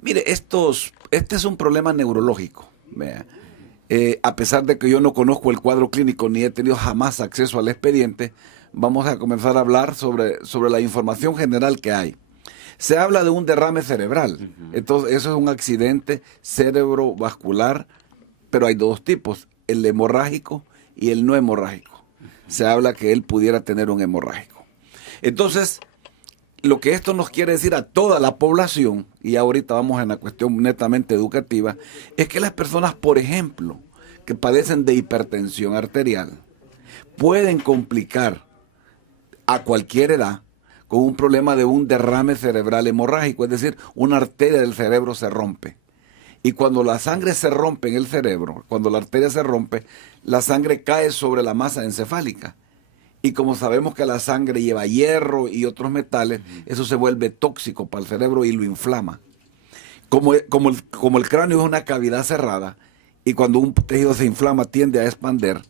Mire, este es un problema neurológico. Vea. A pesar de que yo no conozco el cuadro clínico ni he tenido jamás acceso al expediente, vamos a comenzar a hablar sobre la información general que hay. Se habla de un derrame cerebral. Entonces, eso es un accidente cerebrovascular, pero hay dos tipos, el hemorrágico y el no hemorrágico. Se habla que él pudiera tener un hemorrágico. Entonces, lo que esto nos quiere decir a toda la población, y ahorita vamos en la cuestión netamente educativa, es que las personas, por ejemplo, que padecen de hipertensión arterial, pueden complicar a cualquier edad con un problema de un derrame cerebral hemorrágico, es decir, una arteria del cerebro se rompe. Y cuando la sangre se rompe en el cerebro, cuando la arteria se rompe, la sangre cae sobre la masa encefálica. Y como sabemos que la sangre lleva hierro y otros metales, eso se vuelve tóxico para el cerebro y lo inflama. Como el cráneo es una cavidad cerrada, y cuando un tejido se inflama tiende a expander,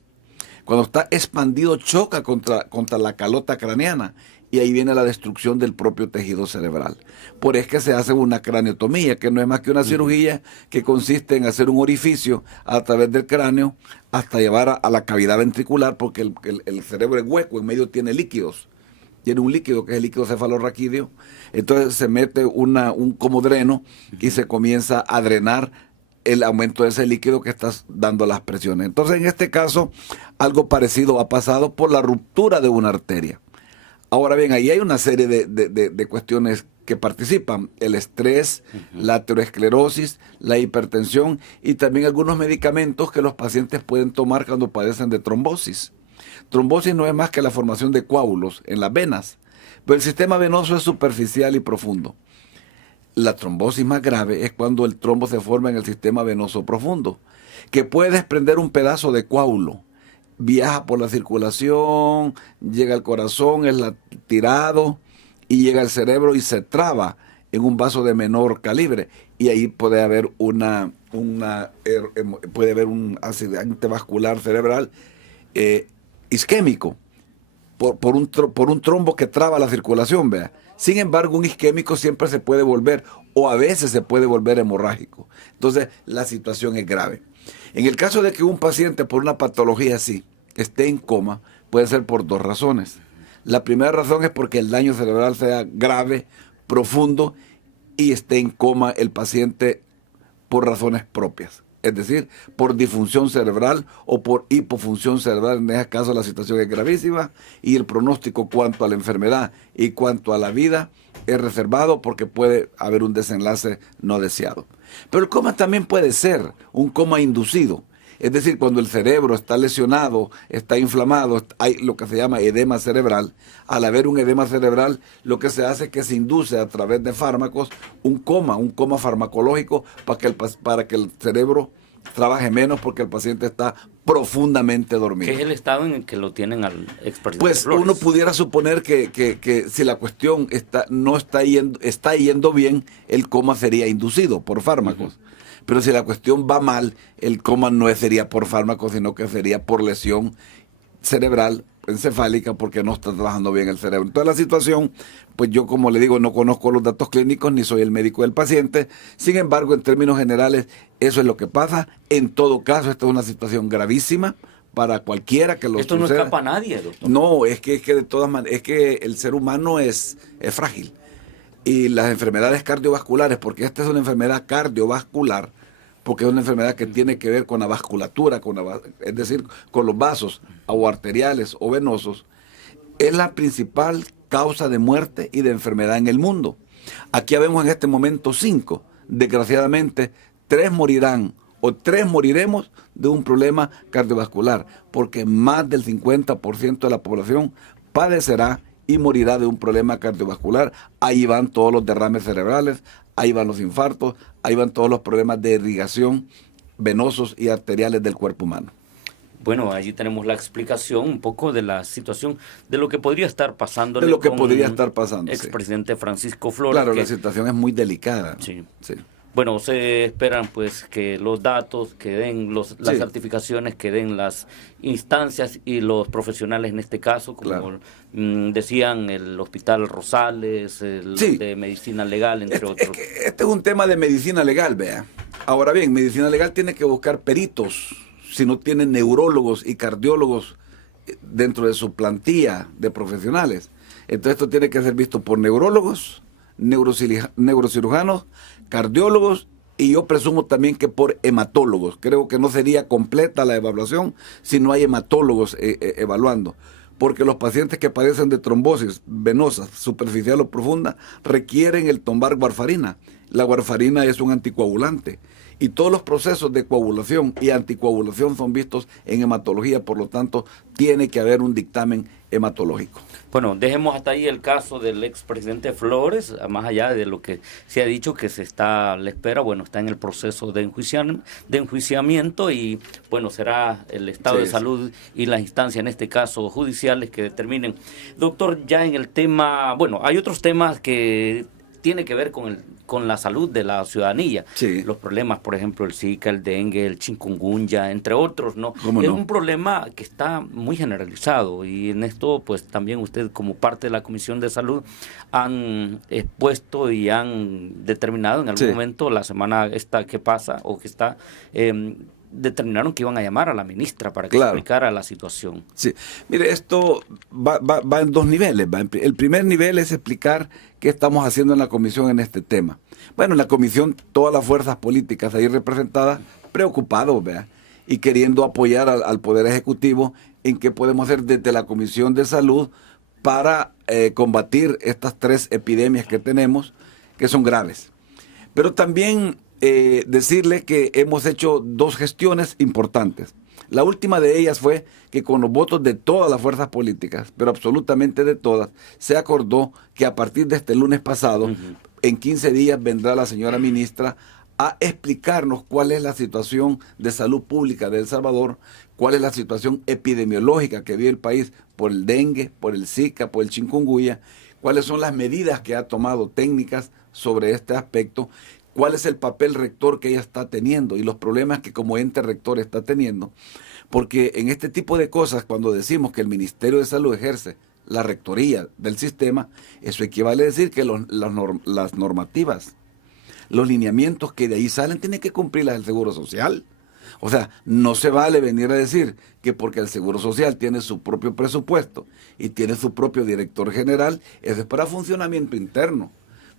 cuando está expandido choca contra la calota craneana, y ahí viene la destrucción del propio tejido cerebral. Por eso es que se hace una craniotomía, que no es más que una cirugía que consiste en hacer un orificio a través del cráneo hasta llevar a la cavidad ventricular, porque el cerebro es hueco, en medio tiene líquidos. Tiene un líquido que es el líquido cefalorraquídeo. Entonces se mete un comodreno y se comienza a drenar el aumento de ese líquido que está dando las presiones. Entonces, en este caso, algo parecido ha pasado por la ruptura de una arteria. Ahora bien, ahí hay una serie de cuestiones que participan: el estrés, la aterosclerosis, la hipertensión y también algunos medicamentos que los pacientes pueden tomar cuando padecen de trombosis. Trombosis no es más que la formación de coágulos en las venas, pero el sistema venoso es superficial y profundo. La trombosis más grave es cuando el trombo se forma en el sistema venoso profundo, que puede desprender un pedazo de coágulo. Viaja por la circulación, llega al corazón, es tirado y llega al cerebro y se traba en un vaso de menor calibre. Y ahí puede haber un accidente vascular cerebral isquémico por un trombo que traba la circulación, vea. Sin embargo, un isquémico siempre se puede volver, o a veces se puede volver hemorrágico. Entonces, la situación es grave. En el caso de que un paciente por una patología así esté en coma, puede ser por dos razones. La primera razón es porque el daño cerebral sea grave, profundo, y esté en coma el paciente por razones propias. Es decir, por disfunción cerebral o por hipofunción cerebral. En ese caso la situación es gravísima y el pronóstico cuanto a la enfermedad y cuanto a la vida es reservado, porque puede haber un desenlace no deseado. Pero el coma también puede ser un coma inducido. Es decir, cuando el cerebro está lesionado, está inflamado, hay lo que se llama edema cerebral. Al haber un edema cerebral, lo que se hace es que se induce a través de fármacos un coma farmacológico para que el cerebro trabaje menos, porque el paciente está profundamente dormido. ¿Qué es el estado en el que lo tienen al expresidente Pues Flores? uno pudiera suponer que si la cuestión está yendo bien, el coma sería inducido por fármacos. Pero si la cuestión va mal, el coma no sería por fármacos, sino que sería por lesión cerebral, encefálica, porque no está trabajando bien el cerebro. Entonces la situación, pues yo, como le digo, no conozco los datos clínicos ni soy el médico del paciente. Sin embargo, en términos generales, eso es lo que pasa. En todo caso, esta es una situación gravísima para cualquiera que lo Esto no suceda. escapa a nadie, doctor. No, es que de todas maneras, es que el ser humano es frágil. Y las enfermedades cardiovasculares, porque esta es una enfermedad cardiovascular, porque es una enfermedad que tiene que ver con la vasculatura, es decir, con los vasos o arteriales o venosos, es la principal causa de muerte y de enfermedad en el mundo. Aquí vemos en este momento 5. Desgraciadamente, 3 morirán o 3 moriremos de un problema cardiovascular, porque más del 50% de la población padecerá y morirá de un problema cardiovascular. Ahí van todos los derrames cerebrales, ahí van los infartos, ahí van todos los problemas de irrigación venosos y arteriales del cuerpo humano. Bueno, allí tenemos la explicación un poco de la situación, de lo que podría estar pasando. De lo que podría estar pasando, expresidente Francisco Flores. Claro, la situación es muy delicada. Sí. Sí. Bueno, se esperan pues que los datos, que den las Sí. certificaciones, que den las instancias y los profesionales en este caso, como Claro. decían, el Hospital Rosales, el Sí. de Medicina Legal, entre otros. Este es un tema de medicina legal, vea. Ahora bien, medicina legal tiene que buscar peritos, si no tiene neurólogos y cardiólogos dentro de su plantilla de profesionales. Entonces esto tiene que ser visto por neurólogos, neurocirujanos, cardiólogos y yo presumo también que por hematólogos. Creo que no sería completa la evaluación si no hay hematólogos evaluando. Porque los pacientes que padecen de trombosis venosa, superficial o profunda, requieren el tomar warfarina. La warfarina es un anticoagulante. Y todos los procesos de coagulación y anticoagulación son vistos en hematología, por lo tanto, tiene que haber un dictamen hematológico. Bueno, dejemos hasta ahí el caso del expresidente Flores, más allá de lo que se ha dicho que se está a la espera, bueno, está en el proceso de enjuiciamiento y, bueno, será el estado de salud y las instancias, en este caso judiciales, que determinen. Doctor, ya en el tema, bueno, hay otros temas que tiene que ver con la salud de la ciudadanía. Sí. Los problemas, por ejemplo, el Zika, el dengue, el chikungunya, entre otros, ¿no? ¿Cómo Es no? un problema que está muy generalizado y en esto, pues también usted como parte de la Comisión de Salud han expuesto y han determinado en algún momento, la semana esta que pasa o que está, determinaron que iban a llamar a la ministra para que explicara la situación. Sí, mire, esto va en dos niveles. El primer nivel es explicar qué estamos haciendo en la comisión en este tema. Bueno, en la comisión todas las fuerzas políticas ahí representadas preocupados, ¿verdad? Y queriendo apoyar al Poder Ejecutivo en qué podemos hacer desde la Comisión de Salud para combatir estas 3 epidemias que tenemos, que son graves. Pero también decirle que hemos hecho 2 gestiones importantes. La última de ellas fue que con los votos de todas las fuerzas políticas, pero absolutamente de todas, se acordó que a partir de este lunes pasado, en 15 días vendrá la señora ministra a explicarnos cuál es la situación de salud pública de El Salvador, cuál es la situación epidemiológica que vive el país por el dengue, por el Zika, por el chikungunya, cuáles son las medidas que ha tomado técnicas sobre este aspecto, cuál es el papel rector que ella está teniendo y los problemas que como ente rector está teniendo. Porque en este tipo de cosas, cuando decimos que el Ministerio de Salud ejerce la rectoría del sistema, eso equivale a decir que las normativas, los lineamientos que de ahí salen, tienen que cumplirlas el Seguro Social. O sea, no se vale venir a decir que porque el Seguro Social tiene su propio presupuesto y tiene su propio director general, eso es para funcionamiento interno.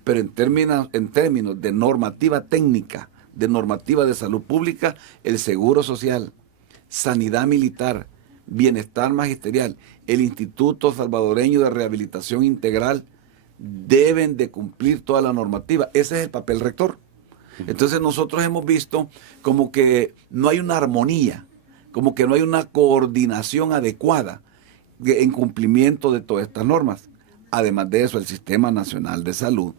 Pero en términos de normativa técnica, de normativa de salud pública, el Seguro Social, Sanidad Militar, Bienestar Magisterial, el Instituto Salvadoreño de Rehabilitación Integral, deben de cumplir toda la normativa. Ese es el papel rector. Entonces nosotros hemos visto como que no hay una armonía, como que no hay una coordinación adecuada en cumplimiento de todas estas normas. Además de eso, el Sistema Nacional de Salud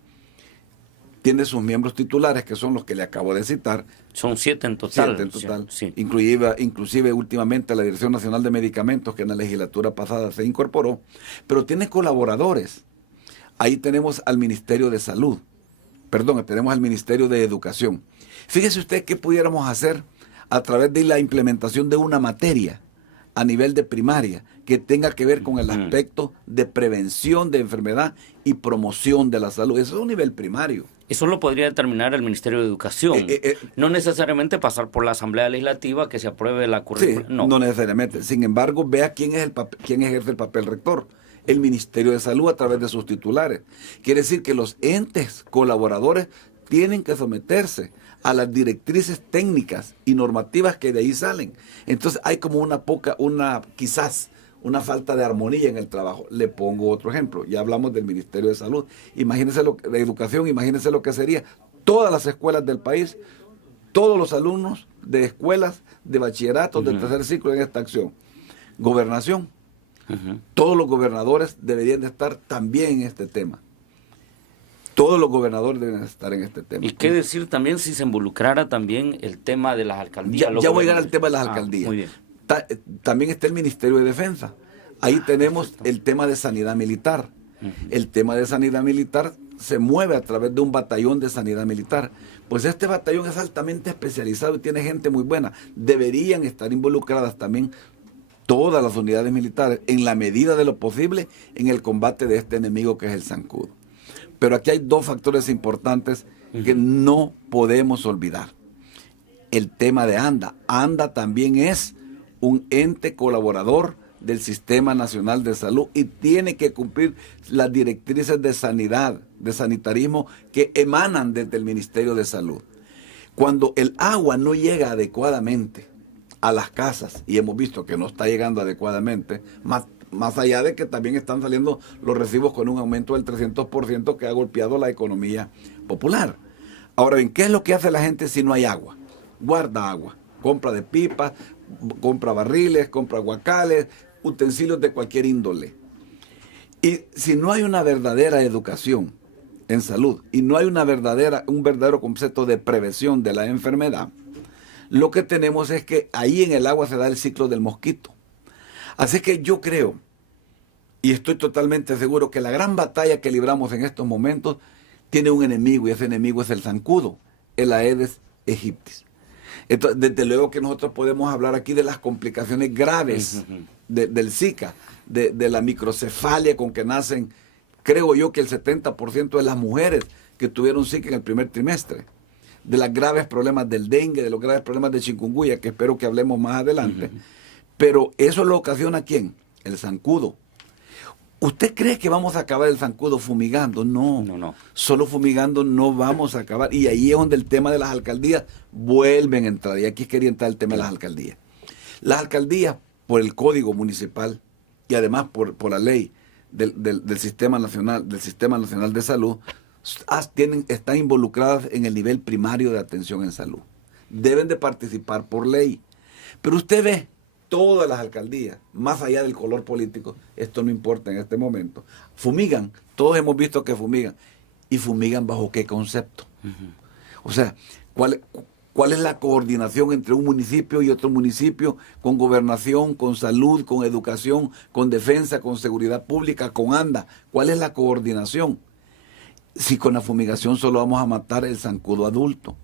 tiene sus miembros titulares, que son los que le acabo de citar. Son 7 en total. 7 en total. Sí. Inclusive últimamente la Dirección Nacional de Medicamentos, que en la legislatura pasada se incorporó, pero tiene colaboradores. Ahí tenemos al Ministerio de Salud, tenemos al Ministerio de Educación. Fíjese usted qué pudiéramos hacer a través de la implementación de una materia a nivel de primaria que tenga que ver con el aspecto de prevención de enfermedad y promoción de la salud. Eso es un nivel primario. Eso lo podría determinar el Ministerio de Educación. No necesariamente pasar por la Asamblea Legislativa que se apruebe la currícula. Sí, no necesariamente. Sin embargo, vea quién ejerce el papel rector. El Ministerio de Salud a través de sus titulares. Quiere decir que los entes colaboradores tienen que someterse a las directrices técnicas y normativas que de ahí salen. Entonces hay como quizás una falta de armonía en el trabajo. Le pongo otro ejemplo. Ya hablamos del Ministerio de Salud. Imagínense de Educación, imagínense lo que sería todas las escuelas del país, todos los alumnos de escuelas, de bachillerato, del tercer ciclo en esta acción. Gobernación. Todos los gobernadores deberían de estar también en este tema. Todos los gobernadores deben estar en este tema. ¿Y qué decir también si se involucrara también el tema de las alcaldías? Ya voy a llegar al tema de las alcaldías. Muy bien. También está el Ministerio de Defensa. Ahí tenemos el tema de sanidad militar. El tema de sanidad militar se mueve a través de un batallón de sanidad militar. Pues este batallón es altamente especializado y tiene gente muy buena. Deberían estar involucradas también todas las unidades militares, en la medida de lo posible, en el combate de este enemigo que es el zancudo. Pero aquí hay dos factores importantes que no podemos olvidar. El tema de ANDA. ANDA también es un ente colaborador del Sistema Nacional de Salud y tiene que cumplir las directrices de sanidad, de sanitarismo que emanan desde el Ministerio de Salud. Cuando el agua no llega adecuadamente a las casas, y hemos visto que no está llegando adecuadamente, más allá de que también están saliendo los recibos con un aumento del 300% que ha golpeado la economía popular. Ahora bien, ¿qué es lo que hace la gente si no hay agua? Guarda agua, compra de pipas, compra barriles, compra guacales, utensilios de cualquier índole. Y si no hay una verdadera educación en salud y no hay un verdadero concepto de prevención de la enfermedad, lo que tenemos es que ahí en el agua se da el ciclo del mosquito. Así que yo creo, y estoy totalmente seguro, que la gran batalla que libramos en estos momentos tiene un enemigo, y ese enemigo es el zancudo, el Aedes aegypti. Entonces, desde luego que nosotros podemos hablar aquí de las complicaciones graves del Zika, de la microcefalia con que nacen, creo yo que el 70% de las mujeres que tuvieron Zika en el primer trimestre, de los graves problemas del dengue, de los graves problemas de chikungunya, que espero que hablemos más adelante. Pero eso lo ocasiona ¿quién? El zancudo. ¿Usted cree que vamos a acabar el zancudo fumigando? No, no. Solo fumigando no vamos a acabar. Y ahí es donde el tema de las alcaldías vuelven a entrar. Y aquí quería entrar el tema de las alcaldías. Las alcaldías, por el Código Municipal y además por la ley del Sistema Nacional de Salud, están involucradas en el nivel primario de atención en salud. Deben de participar por ley. Pero usted ve todas las alcaldías, más allá del color político, esto no importa en este momento, fumigan, todos hemos visto que fumigan. ¿Y fumigan bajo qué concepto? O sea, ¿cuál es la coordinación entre un municipio y otro municipio, con gobernación, con salud, con educación, con defensa, con seguridad pública, con ANDA? ¿Cuál es la coordinación? Si con la fumigación solo vamos a matar el zancudo adulto.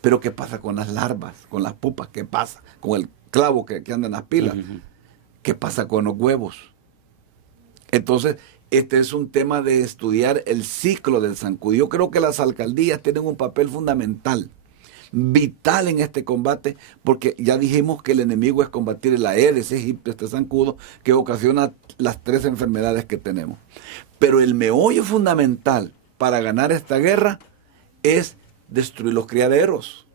Pero ¿qué pasa con las larvas, con las pupas? ¿Qué pasa con el clavo que anda en las pilas? ¿Qué pasa con los huevos? Entonces, este es un tema de estudiar el ciclo del zancudo. Yo creo que las alcaldías tienen un papel fundamental, vital en este combate, porque ya dijimos que el enemigo es combatir el Aedes aegypti, este zancudo, que ocasiona las 3 enfermedades que tenemos. Pero el meollo fundamental para ganar esta guerra es destruir los criaderos.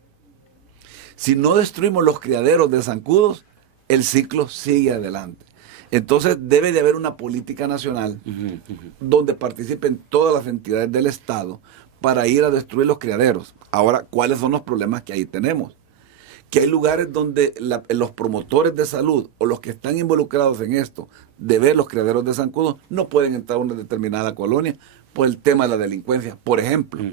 Si no destruimos los criaderos de zancudos, el ciclo sigue adelante. Entonces debe de haber una política nacional donde participen todas las entidades del Estado para ir a destruir los criaderos. Ahora, ¿cuáles son los problemas que ahí tenemos? Que hay lugares donde los promotores de salud o los que están involucrados en esto de ver los criaderos de zancudos no pueden entrar a una determinada colonia por el tema de la delincuencia, por ejemplo.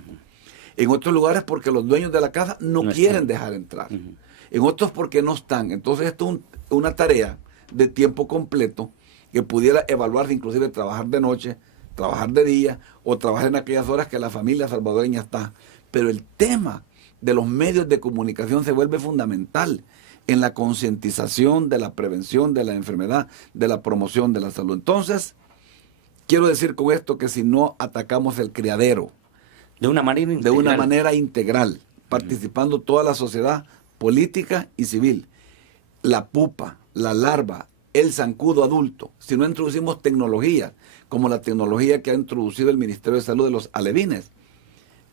En otros lugares porque los dueños de la casa no quieren dejar entrar. En otros porque no están. Entonces esto es una tarea de tiempo completo que pudiera evaluarse, inclusive trabajar de noche, trabajar de día o trabajar en aquellas horas que la familia salvadoreña está. Pero el tema de los medios de comunicación se vuelve fundamental en la concientización de la prevención de la enfermedad, de la promoción de la salud. Entonces, quiero decir con esto que si no atacamos el criadero de una manera integral, participando toda la sociedad política y civil, la pupa, la larva, el zancudo adulto, si no introducimos tecnología, como la tecnología que ha introducido el Ministerio de Salud de los alevines,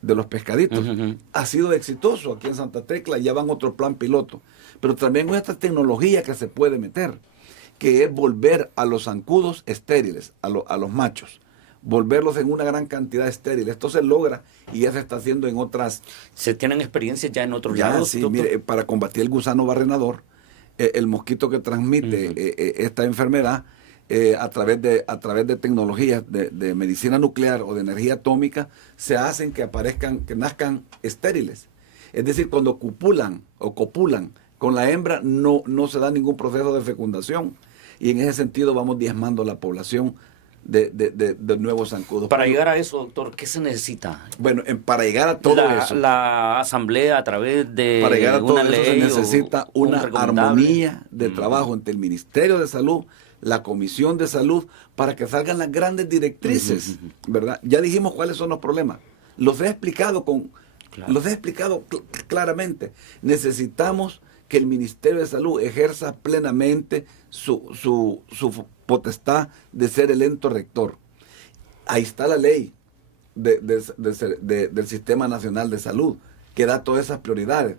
de los pescaditos, ha sido exitoso aquí en Santa Tecla, ya van otro plan piloto. Pero también con esta tecnología que se puede meter, que es volver a los zancudos estériles, a los machos, volverlos en una gran cantidad estéril. Esto se logra y ya se está haciendo en otras... ¿Se tienen experiencias ya en otros lados? Sí, mire, para combatir el gusano barrenador, el mosquito que transmite esta enfermedad, a través de tecnologías de medicina nuclear o de energía atómica, se hacen que nazcan estériles. Es decir, cuando copulan con la hembra, no se da ningún proceso de fecundación. Y en ese sentido vamos diezmando la población de nuevos zancudos. Para llegar a eso, doctor, ¿qué se necesita? Bueno, para llegar a todo eso, la asamblea a través de para llegar a todo una eso ley se necesita una armonía de trabajo entre el Ministerio de Salud, la Comisión de Salud, para que salgan las grandes directrices, ¿verdad? Ya dijimos cuáles son los problemas. Los he explicado claramente. Necesitamos que el Ministerio de Salud ejerza plenamente su potestad de ser el ente rector. Ahí está la ley del Sistema Nacional de Salud, que da todas esas prioridades.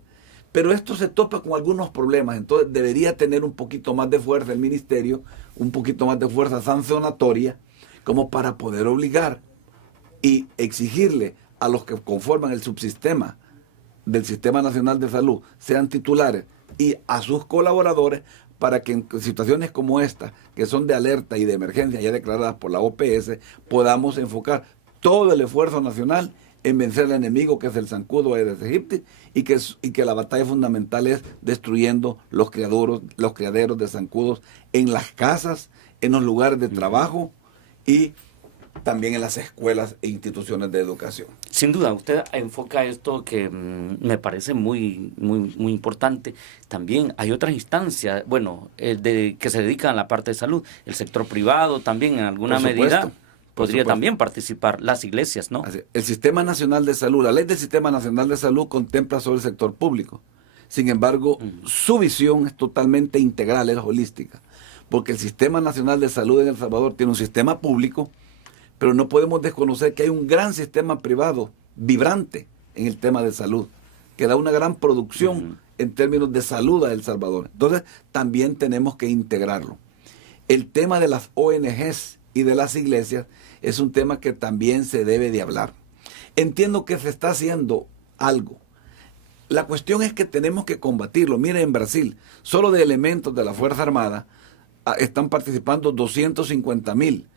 Pero esto se topa con algunos problemas, entonces debería tener un poquito más de fuerza el ministerio, un poquito más de fuerza sancionatoria, como para poder obligar y exigirle a los que conforman el subsistema del Sistema Nacional de Salud, sean titulares, y a sus colaboradores, para que en situaciones como esta, que son de alerta y de emergencia ya declaradas por la OPS, podamos enfocar todo el esfuerzo nacional en vencer al enemigo, que es el zancudo Aedes aegypti, y que la batalla fundamental es destruyendo los criaderos de zancudos en las casas, en los lugares de trabajo y también en las escuelas e instituciones de educación. Sin duda, usted enfoca esto que me parece muy importante. También hay otras instancias, bueno, que se dedican a la parte de salud. El sector privado también en alguna medida podría también participar, las iglesias, ¿no? El Sistema Nacional de Salud, la ley del Sistema Nacional de Salud contempla sobre el sector público. Sin embargo, su visión es totalmente integral, es holística. Porque el Sistema Nacional de Salud en El Salvador tiene un sistema público, pero no podemos desconocer que hay un gran sistema privado vibrante en el tema de salud, que da una gran producción en términos de salud a El Salvador. Entonces, también tenemos que integrarlo. El tema de las ONGs y de las iglesias es un tema que también se debe de hablar. Entiendo que se está haciendo algo. La cuestión es que tenemos que combatirlo. Miren, en Brasil, solo de elementos de la Fuerza Armada están participando 250,000.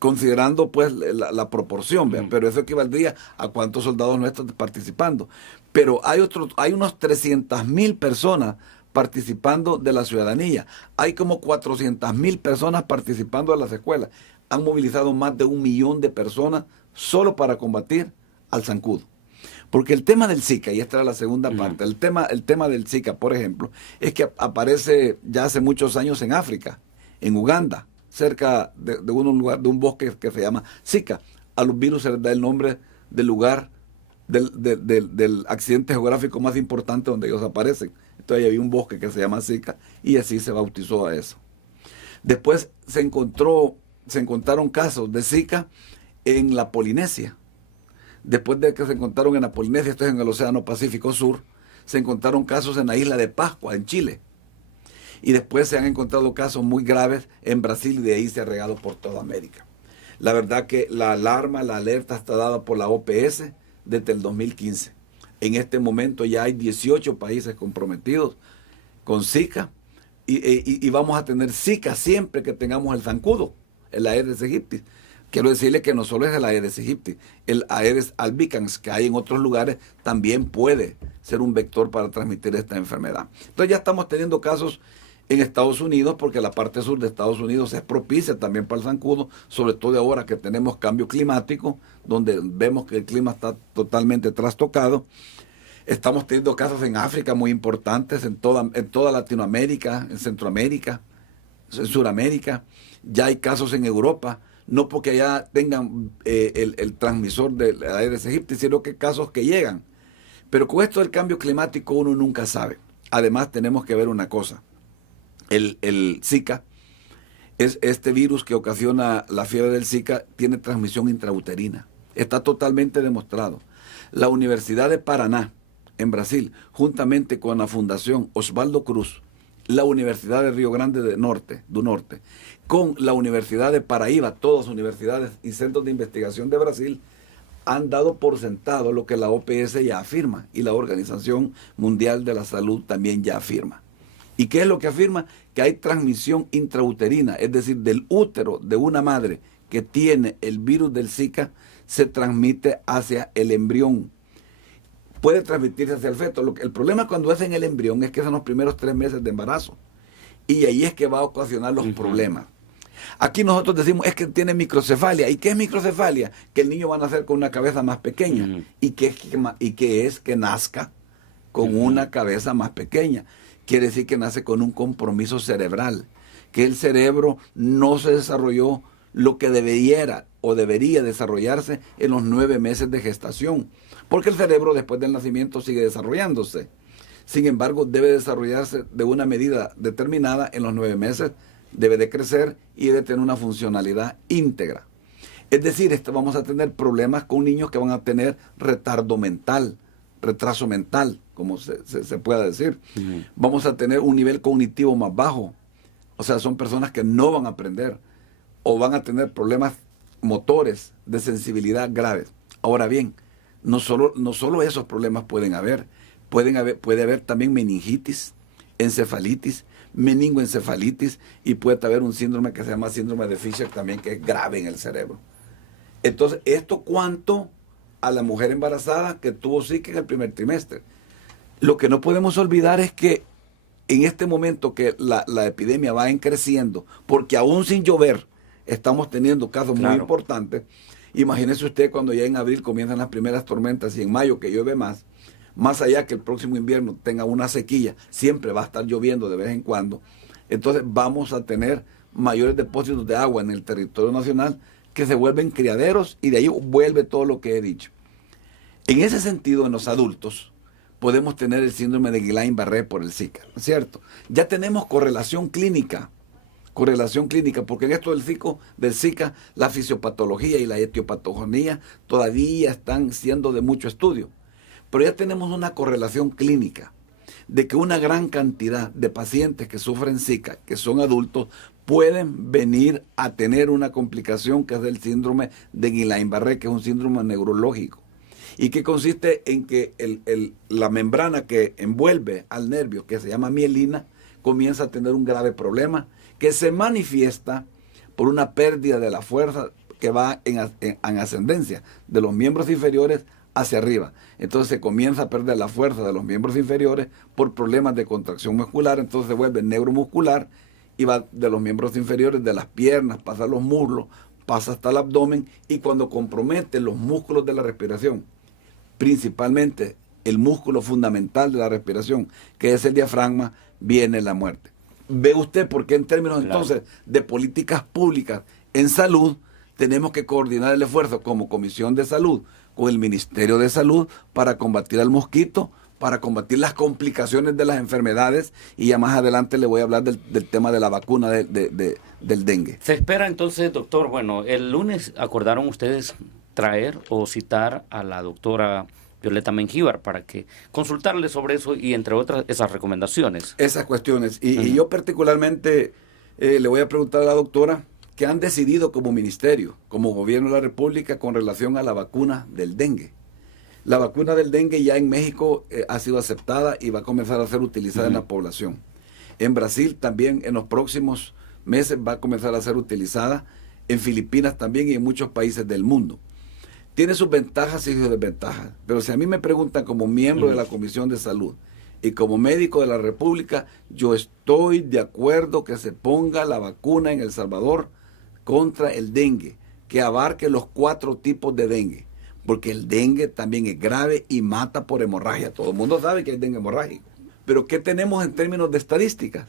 Considerando pues la proporción, pero eso equivaldría a cuántos soldados no están participando. Pero hay unos 300,000 personas participando de la ciudadanía. Hay como 400,000 personas participando de las escuelas. Han movilizado más de 1 millón de personas solo para combatir al zancudo. Porque el tema del Zika, y esta era la segunda parte, el tema del Zika, por ejemplo, es que aparece ya hace muchos años en África, en Uganda, cerca de un bosque que se llama Zika. A los virus se les da el nombre del lugar, del accidente geográfico más importante donde ellos aparecen. Entonces había un bosque que se llama Zika y así se bautizó a eso. Después se encontraron casos de Zika en la Polinesia. Después de que se encontraron en la Polinesia, esto es en el Océano Pacífico Sur, se encontraron casos en la isla de Pascua, en Chile. Y después se han encontrado casos muy graves en Brasil y de ahí se ha regado por toda América. La verdad que la alerta está dada por la OPS desde el 2015. En este momento ya hay 18 países comprometidos con Zika y vamos a tener Zika siempre que tengamos el zancudo, el Aedes aegypti. Quiero decirle que no solo es el Aedes aegypti, el Aedes albicans que hay en otros lugares también puede ser un vector para transmitir esta enfermedad. Entonces ya estamos teniendo casos en Estados Unidos, porque la parte sur de Estados Unidos es propicia también para el zancudo, sobre todo ahora que tenemos cambio climático, donde vemos que el clima está totalmente trastocado. Estamos teniendo casos en África muy importantes, en toda Latinoamérica, en Centroamérica, en Suramérica. Ya hay casos en Europa, no porque allá tengan el transmisor de la Aedes aegypti, sino que casos que llegan. Pero con esto del cambio climático uno nunca sabe. Además tenemos que ver una cosa. El Zika, es este virus que ocasiona la fiebre del Zika, tiene transmisión intrauterina. Está totalmente demostrado. La Universidad de Paraná, en Brasil, juntamente con la Fundación Osvaldo Cruz, la Universidad de Río Grande do Norte, con la Universidad de Paraíba, todas universidades y centros de investigación de Brasil, han dado por sentado lo que la OPS ya afirma y la Organización Mundial de la Salud también ya afirma. ¿Y qué es lo que afirma? Que hay transmisión intrauterina, es decir, del útero de una madre que tiene el virus del Zika, se transmite hacia el embrión. Puede transmitirse hacia el feto. El problema cuando es en el embrión es que son los primeros 3 meses de embarazo. Y ahí es que va a ocasionar los problemas. Aquí nosotros decimos, es que tiene microcefalia. ¿Y qué es microcefalia? Que el niño va a nacer con una cabeza más pequeña. ¿Y qué es que nazca con una cabeza más pequeña? Quiere decir que nace con un compromiso cerebral, que el cerebro no se desarrolló lo que debería desarrollarse en los 9 meses de gestación, porque el cerebro después del nacimiento sigue desarrollándose. Sin embargo, debe desarrollarse de una medida determinada en los 9 meses, debe de crecer y debe tener una funcionalidad íntegra. Es decir, vamos a tener problemas con niños que van a tener retardo mental, retraso mental, como se pueda decir. Vamos a tener un nivel cognitivo más bajo. O sea, son personas que no van a aprender o van a tener problemas motores de sensibilidad graves. Ahora bien, no solo esos problemas puede haber también meningitis, encefalitis, meningoencefalitis, y puede haber un síndrome que se llama síndrome de Fisher también, que es grave en el cerebro. Entonces, esto cuanto a la mujer embarazada que tuvo Zika en el primer trimestre. Lo que no podemos olvidar es que en este momento que la epidemia va creciendo, porque aún sin llover estamos teniendo casos muy importantes. Imagínese usted cuando ya en abril comienzan las primeras tormentas y en mayo que llueve más allá que el próximo invierno tenga una sequía, siempre va a estar lloviendo de vez en cuando. Entonces vamos a tener mayores depósitos de agua en el territorio nacional que se vuelven criaderos, y de ahí vuelve todo lo que he dicho. En ese sentido, en los adultos podemos tener el síndrome de Guillain-Barré por el Zika, ¿no es cierto? Ya tenemos correlación clínica, porque en esto del Zika, la fisiopatología y la etiopatología todavía están siendo de mucho estudio. Pero ya tenemos una correlación clínica de que una gran cantidad de pacientes que sufren Zika, que son adultos, pueden venir a tener una complicación que es el síndrome de Guillain-Barré, que es un síndrome neurológico, y que consiste en que la membrana que envuelve al nervio, que se llama mielina, comienza a tener un grave problema que se manifiesta por una pérdida de la fuerza que va en ascendencia de los miembros inferiores hacia arriba. Entonces se comienza a perder la fuerza de los miembros inferiores por problemas de contracción muscular, entonces se vuelve neuromuscular y va de los miembros inferiores, de las piernas, pasa a los muslos, pasa hasta el abdomen, y cuando compromete los músculos de la respiración, principalmente el músculo fundamental de la respiración, que es el diafragma, viene la muerte. Ve usted por qué en términos entonces de políticas públicas en salud tenemos que coordinar el esfuerzo como Comisión de Salud con el Ministerio de Salud para combatir al mosquito, para combatir las complicaciones de las enfermedades, y ya más adelante le voy a hablar del tema de la vacuna del dengue. Se espera entonces, doctor, bueno, el lunes acordaron ustedes traer o citar a la doctora Violeta Mengíbar para que consultarle sobre eso y entre otras esas recomendaciones. Esas cuestiones. Y yo particularmente le voy a preguntar a la doctora qué han decidido como ministerio, como gobierno de la República con relación a la vacuna del dengue. La vacuna del dengue ya en México ha sido aceptada y va a comenzar a ser utilizada en la población. En Brasil también en los próximos meses va a comenzar a ser utilizada, en Filipinas también y en muchos países del mundo. Tiene sus ventajas y sus desventajas, pero si a mí me preguntan como miembro de la Comisión de Salud y como médico de la República, yo estoy de acuerdo que se ponga la vacuna en El Salvador contra el dengue, que abarque los 4 tipos de dengue, porque el dengue también es grave y mata por hemorragia. Todo el mundo sabe que hay dengue hemorrágico. Pero ¿qué tenemos en términos de estadísticas?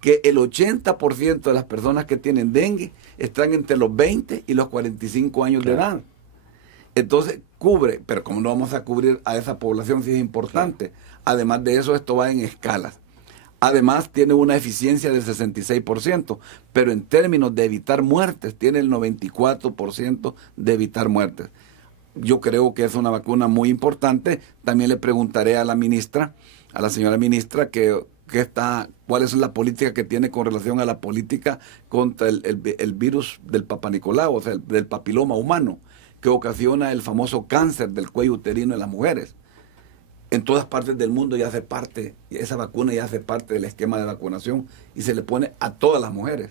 Que el 80% de las personas que tienen dengue están entre los 20 y los 45 años de edad. Entonces cubre, pero ¿cómo no vamos a cubrir a esa población si es importante? Además de eso, esto va en escalas. Además tiene una eficiencia del 66%, pero en términos de evitar muertes, tiene el 94% de evitar muertes. Yo creo que es una vacuna muy importante. También le preguntaré a la ministra, a la señora ministra, cuál es la política que tiene con relación a la política contra el virus del Papá Nicolau, o sea, del papiloma humano, que ocasiona el famoso cáncer del cuello uterino en las mujeres. En todas partes del mundo ya hace parte, esa vacuna ya hace parte del esquema de vacunación y se le pone a todas las mujeres,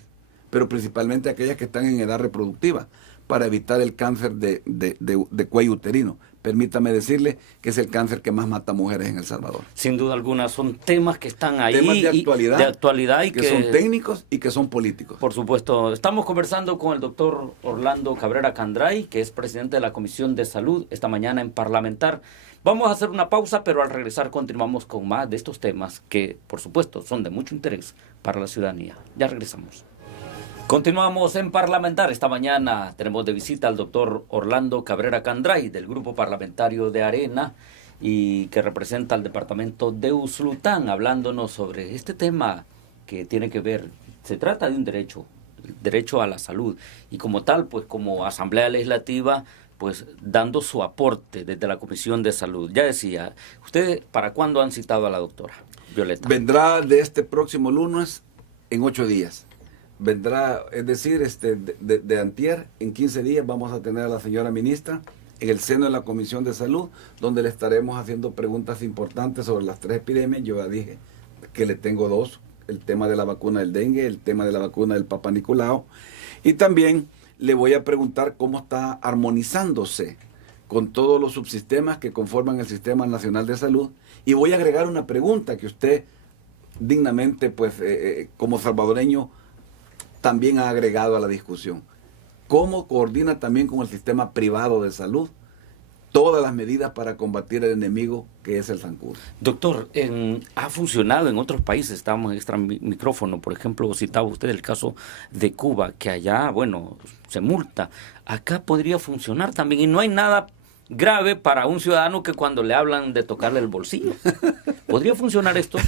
pero principalmente a aquellas que están en edad reproductiva, para evitar el cáncer de cuello uterino. permítame decirle que es el cáncer que más mata mujeres en El Salvador. Sin duda alguna, son temas que están ahí. Temas de actualidad y que son técnicos y que son políticos. Por supuesto. Estamos conversando con el doctor Orlando Cabrera Candray, que es presidente de la Comisión de Salud, esta mañana en Parlamentar. Vamos a hacer una pausa, pero al regresar continuamos con más de estos temas que, por supuesto, son de mucho interés para la ciudadanía. Ya regresamos. Continuamos en Parlamentar. Esta mañana tenemos de visita al doctor Orlando Cabrera Candray, del Grupo Parlamentario de Arena, y que representa al departamento de Usulután, hablándonos sobre este tema que tiene que ver, se trata de un derecho, el derecho a la salud, y como tal, pues como Asamblea Legislativa, pues dando su aporte desde la Comisión de Salud. Ya decía, ¿ustedes para cuándo han citado a la doctora Violeta? Vendrá de este próximo lunes en 8 días. Vendrá, es decir, de antier, en 15 días vamos a tener a la señora ministra en el seno de la Comisión de Salud, donde le estaremos haciendo preguntas importantes sobre las 3 epidemias. Yo ya dije que le tengo 2, el tema de la vacuna del dengue, el tema de la vacuna del Papá Nicolau, y también le voy a preguntar cómo está armonizándose con todos los subsistemas que conforman el Sistema Nacional de Salud, y voy a agregar una pregunta que usted dignamente, pues, como salvadoreño, también ha agregado a la discusión. ¿Cómo coordina también con el sistema privado de salud todas las medidas para combatir el enemigo que es el zancudo? Doctor, ha funcionado en otros países, estábamos en extra micrófono, por ejemplo, citaba usted el caso de Cuba, que allá, bueno, se multa. Acá podría funcionar también, y no hay nada grave para un ciudadano que cuando le hablan de tocarle el bolsillo. ¿Podría funcionar esto?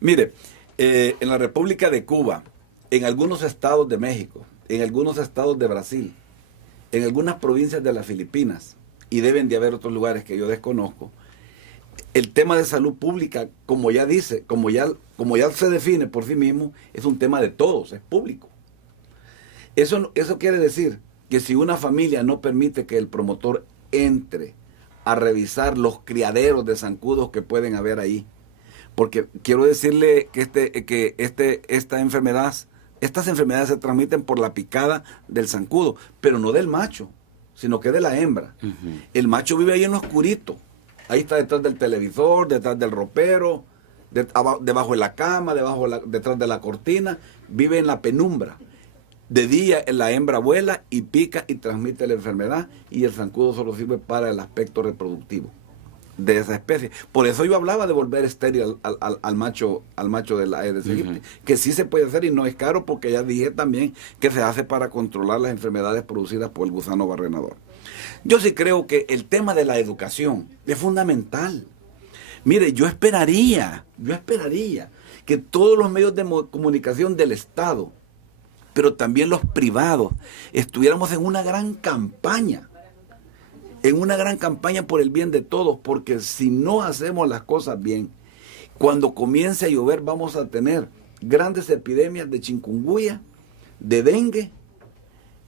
Mire, en la República de Cuba, en algunos estados de México, en algunos estados de Brasil, en algunas provincias de las Filipinas, y deben de haber otros lugares que yo desconozco, el tema de salud pública, como ya dice, como ya se define por sí mismo, es un tema de todos, es público. Eso quiere decir que si una familia no permite que el promotor entre a revisar los criaderos de zancudos que pueden haber ahí, porque quiero decirle que estas enfermedades se transmiten por la picada del zancudo, pero no del macho, sino que de la hembra. Uh-huh. El macho vive ahí en lo oscurito. Ahí está detrás del televisor, detrás del ropero, debajo de la cama, detrás de la cortina. Vive en la penumbra. De día la hembra vuela y pica y transmite la enfermedad, y el zancudo solo sirve para el aspecto reproductivo de esa especie. Por eso yo hablaba de volver estéril al macho de la Aedes aegypti, que sí se puede hacer y no es caro, porque ya dije también que se hace para controlar las enfermedades producidas por el gusano barrenador. Yo sí creo que el tema de la educación es fundamental. Mire, yo esperaría que todos los medios de comunicación del Estado, pero también los privados, estuviéramos en una gran campaña por el bien de todos, porque si no hacemos las cosas bien, cuando comience a llover vamos a tener grandes epidemias de chikungunya, de dengue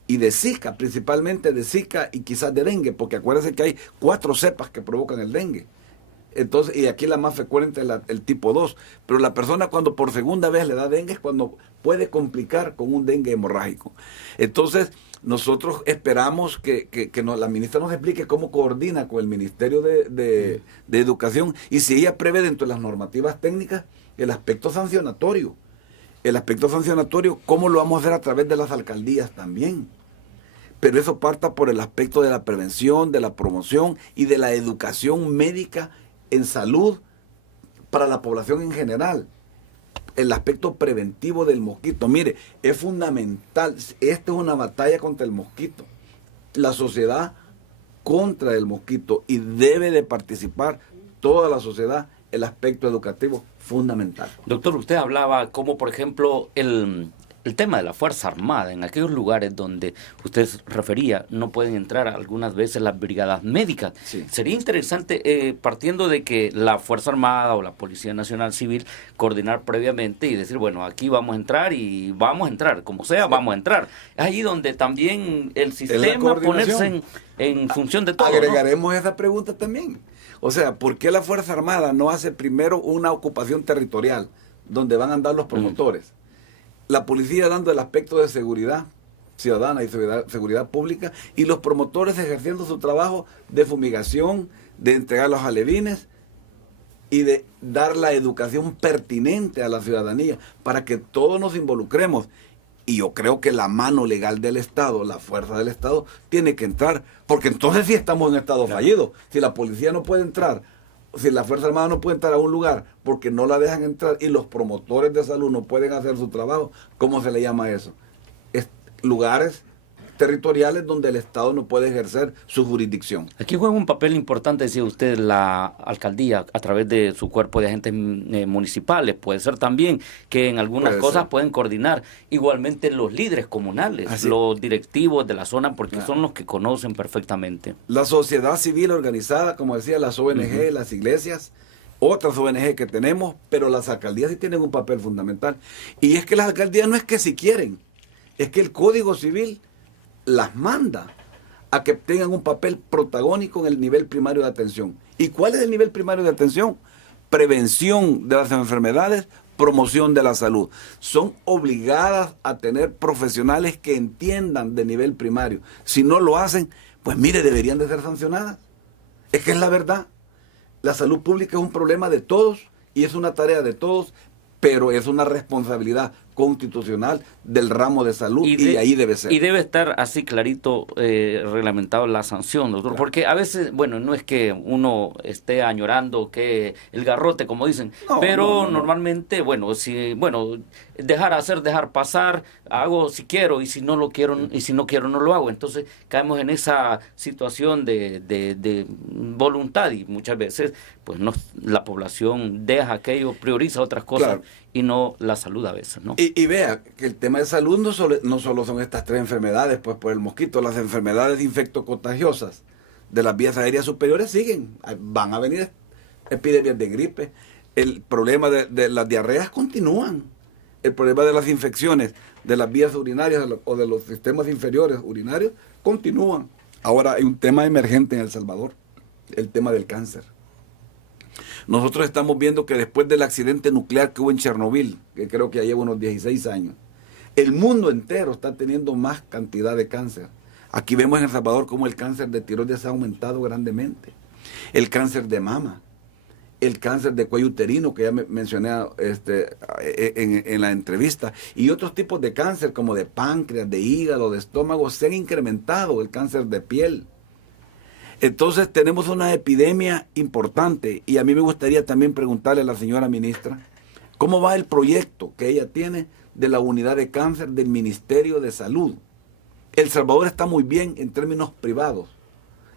y de Zika, principalmente de Zika y quizás de dengue, porque acuérdense que hay 4 cepas que provocan el dengue. Entonces, y aquí la más frecuente es el tipo 2, pero la persona cuando por segunda vez le da dengue es cuando puede complicar con un dengue hemorrágico. Entonces, nosotros esperamos que la ministra nos explique cómo coordina con el Ministerio de Educación, y si ella prevé dentro de las normativas técnicas el aspecto sancionatorio. El aspecto sancionatorio, ¿cómo lo vamos a hacer? A través de las alcaldías también. Pero eso parta por el aspecto de la prevención, de la promoción y de la educación médica en salud para la población en general. El aspecto preventivo del mosquito. Mire, es fundamental. Esta es una batalla contra el mosquito. La sociedad contra el mosquito, y debe de participar toda la sociedad. El aspecto educativo fundamental. Doctor, usted hablaba como, por ejemplo, el tema de la Fuerza Armada. En aquellos lugares donde usted refería, no pueden entrar algunas veces las brigadas médicas. Sí. Sería interesante, partiendo de que la Fuerza Armada o la Policía Nacional Civil, coordinar previamente y decir, bueno, aquí vamos a entrar y vamos a entrar, como sea, sí, vamos a entrar. Es ahí donde también el sistema ponerse en función de todo. Agregaremos, ¿no?, esa pregunta también. O sea, ¿por qué la Fuerza Armada no hace primero una ocupación territorial donde van a andar los promotores? La policía dando el aspecto de seguridad, ciudadana y seguridad pública, y los promotores ejerciendo su trabajo de fumigación, de entregar los alevines y de dar la educación pertinente a la ciudadanía para que todos nos involucremos. Y yo creo que la mano legal del Estado, la fuerza del Estado, tiene que entrar, porque entonces sí estamos en estado fallido. Si la policía no puede entrar, si la Fuerza Armada no puede entrar a un lugar porque no la dejan entrar y los promotores de salud no pueden hacer su trabajo, ¿cómo se le llama eso? Lugares territoriales donde el Estado no puede ejercer su jurisdicción. Aquí juega un papel importante, decía usted, la alcaldía a través de su cuerpo de agentes municipales. Puede ser también que en algunas cosas pueden coordinar. Igualmente los líderes comunales, los directivos de la zona, porque son los que conocen perfectamente. La sociedad civil organizada, como decía, las ONG, las iglesias, otras ONG que tenemos, pero las alcaldías sí tienen un papel fundamental. Y es que las alcaldías no es que si quieren, es que el Código Civil las manda a que tengan un papel protagónico en el nivel primario de atención. ¿Y cuál es el nivel primario de atención? Prevención de las enfermedades, promoción de la salud. Son obligadas a tener profesionales que entiendan de nivel primario. Si no lo hacen, pues mire, deberían de ser sancionadas. Es que es la verdad. La salud pública es un problema de todos y es una tarea de todos, pero es una responsabilidad constitucional del ramo de salud y ahí debe ser. Y debe estar así clarito reglamentado la sanción, doctor, porque a veces, bueno, no es que uno esté añorando que el garrote, como dicen, pero normalmente, bueno, si, dejar pasar, hago si quiero y si no lo quiero, y si no quiero no lo hago. Entonces caemos en esa situación de voluntad y muchas veces pues la población deja aquello, prioriza otras cosas y no la salud a veces, ¿no? Y vea que el tema de salud no solo son estas 3 enfermedades, pues por el mosquito, las enfermedades infectocontagiosas de las vías aéreas superiores siguen, van a venir epidemias de gripe, el problema de las diarreas continúan, el problema de las infecciones de las vías urinarias o de los sistemas inferiores urinarios continúan. Ahora hay un tema emergente en El Salvador, el tema del cáncer. Nosotros estamos viendo que después del accidente nuclear que hubo en Chernobyl, que creo que ya lleva unos 16 años, el mundo entero está teniendo más cantidad de cáncer. Aquí vemos en El Salvador cómo el cáncer de tiroides ha aumentado grandemente. El cáncer de mama, el cáncer de cuello uterino, que ya mencioné en la entrevista, y otros tipos de cáncer como de páncreas, de hígado, de estómago, se han incrementado, el cáncer de piel. Entonces tenemos una epidemia importante y a mí me gustaría también preguntarle a la señora ministra cómo va el proyecto que ella tiene de la unidad de cáncer del Ministerio de Salud. El Salvador está muy bien en términos privados,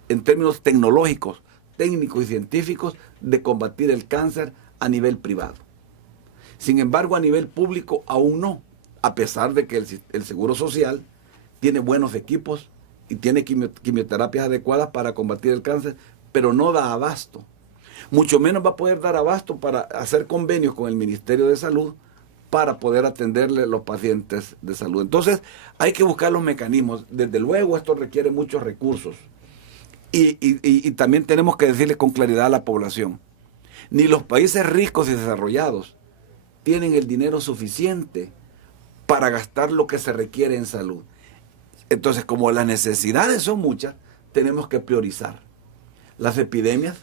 en términos tecnológicos, técnicos y científicos de combatir el cáncer a nivel privado. Sin embargo, a nivel público aún no, a pesar de que el Seguro Social tiene buenos equipos y tiene quimioterapias adecuadas para combatir el cáncer, pero no da abasto. Mucho menos va a poder dar abasto para hacer convenios con el Ministerio de Salud para poder atenderle a los pacientes de salud. Entonces, hay que buscar los mecanismos. Desde luego, esto requiere muchos recursos. Y también tenemos que decirle con claridad a la población, ni los países ricos y desarrollados tienen el dinero suficiente para gastar lo que se requiere en salud. Entonces, como las necesidades son muchas, tenemos que priorizar. Las epidemias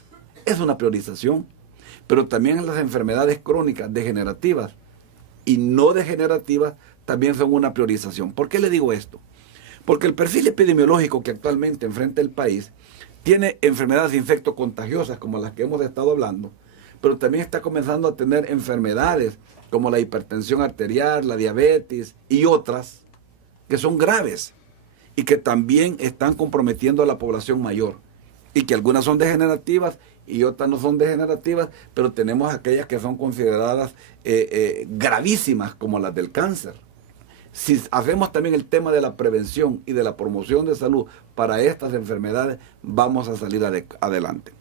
es una priorización, pero también las enfermedades crónicas degenerativas y no degenerativas también son una priorización. ¿Por qué le digo esto? Porque el perfil epidemiológico que actualmente enfrenta el país tiene enfermedades infectocontagiosas como las que hemos estado hablando, pero también está comenzando a tener enfermedades como la hipertensión arterial, la diabetes y otras que son graves y que también están comprometiendo a la población mayor, y que algunas son degenerativas y otras no son degenerativas, pero tenemos aquellas que son consideradas gravísimas, como las del cáncer. Si hacemos también el tema de la prevención y de la promoción de salud para estas enfermedades, vamos a salir adelante.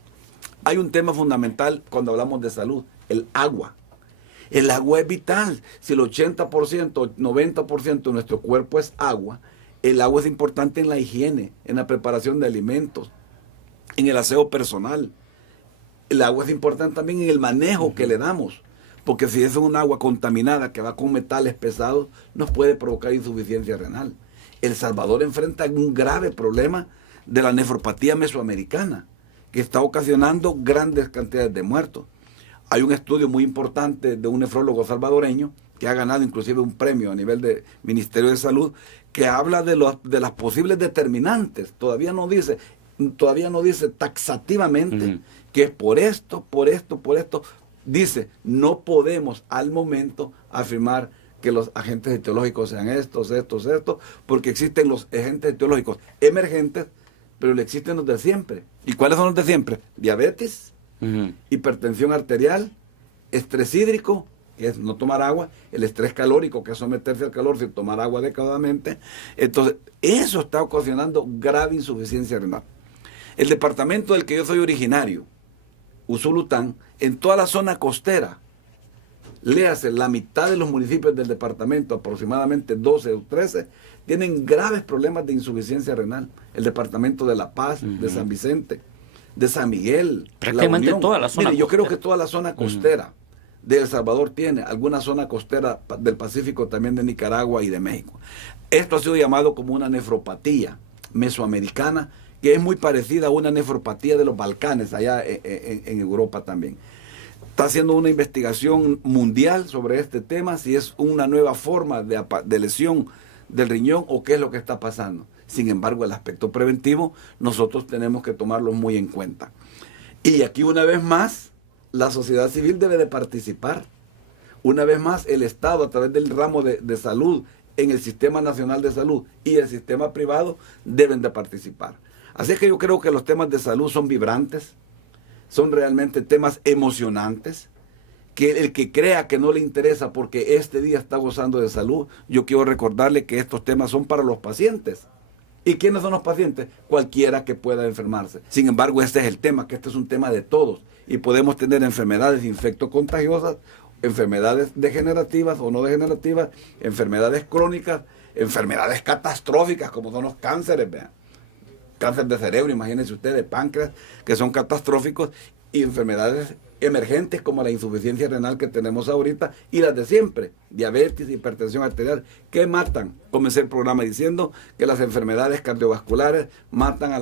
Hay un tema fundamental cuando hablamos de salud, el agua. El agua es vital. Si el 80%, 90% de nuestro cuerpo es agua, el agua es importante en la higiene, en la preparación de alimentos, en el aseo personal. El agua es importante también en el manejo que le damos, porque si es un agua contaminada que va con metales pesados, nos puede provocar insuficiencia renal. El Salvador enfrenta un grave problema de la nefropatía mesoamericana, que está ocasionando grandes cantidades de muertos. Hay un estudio muy importante de un nefrólogo salvadoreño, que ha ganado inclusive un premio a nivel de Ministerio de Salud, que habla de las posibles determinantes. Todavía no dice taxativamente que es por esto. Dice, no podemos al momento afirmar que los agentes etiológicos sean estos, porque existen los agentes etiológicos emergentes, pero le existen los de siempre. ¿Y cuáles son los de siempre? Diabetes, hipertensión arterial, estrés hídrico, que es no tomar agua, el estrés calórico, que es someterse al calor sin tomar agua adecuadamente. Entonces, eso está ocasionando grave insuficiencia renal. El departamento del que yo soy originario, Usulután, en toda la zona costera, léase, la mitad de los municipios del departamento, aproximadamente 12 o 13, tienen graves problemas de insuficiencia renal. El departamento de La Paz, de San Vicente, de San Miguel, prácticamente toda la zona. Mire, yo creo que toda la zona costera de El Salvador tiene, alguna zona costera del Pacífico también, de Nicaragua y de México. Esto ha sido llamado como una nefropatía mesoamericana, que es muy parecida a una nefropatía de los Balcanes, allá en Europa también. Está haciendo una investigación mundial sobre este tema, si es una nueva forma de lesión del riñón o qué es lo que está pasando. Sin embargo, el aspecto preventivo nosotros tenemos que tomarlo muy en cuenta. Y aquí una vez más, la sociedad civil debe de participar. Una vez más, el Estado, a través del ramo de salud en el Sistema Nacional de Salud y el sistema privado, deben de participar. Así es que yo creo que los temas de salud son vibrantes, son realmente temas emocionantes, que el que crea que no le interesa porque este día está gozando de salud, yo quiero recordarle que estos temas son para los pacientes. ¿Y quiénes son los pacientes? Cualquiera que pueda enfermarse. Sin embargo, este es el tema, que este es un tema de todos. Y podemos tener enfermedades infectocontagiosas, enfermedades degenerativas o no degenerativas, enfermedades crónicas, enfermedades catastróficas como son los cánceres, vean. Cáncer de cerebro, imagínense ustedes, de páncreas, que son catastróficos, y enfermedades emergentes como la insuficiencia renal que tenemos ahorita, y las de siempre, diabetes, hipertensión arterial, que matan. Comencé el programa diciendo que las enfermedades cardiovasculares matan a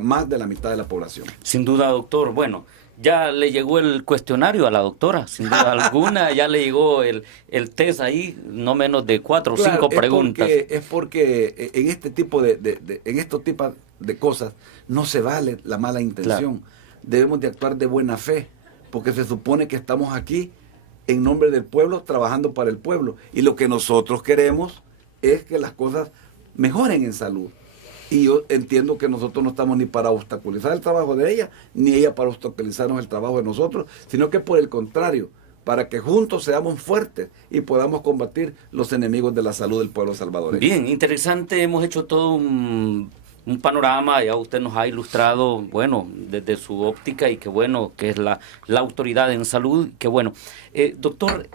más de la mitad de la población. Sin duda, doctor. Bueno, ya le llegó el cuestionario a la doctora, sin duda alguna, ya le llegó el test ahí, no menos de 4 o 5 preguntas. Es porque en este tipo en estos tipos de cosas no se vale la mala intención. Claro. Debemos de actuar de buena fe, porque se supone que estamos aquí en nombre del pueblo, trabajando para el pueblo. Y lo que nosotros queremos es que las cosas mejoren en salud. Y yo entiendo que nosotros no estamos ni para obstaculizar el trabajo de ella, ni ella para obstaculizarnos el trabajo de nosotros, sino que por el contrario, para que juntos seamos fuertes y podamos combatir los enemigos de la salud del pueblo salvadoreño. Bien, interesante, hemos hecho todo un panorama, ya usted nos ha ilustrado, bueno, desde su óptica, y qué bueno que es la autoridad en salud, qué bueno. Doctor,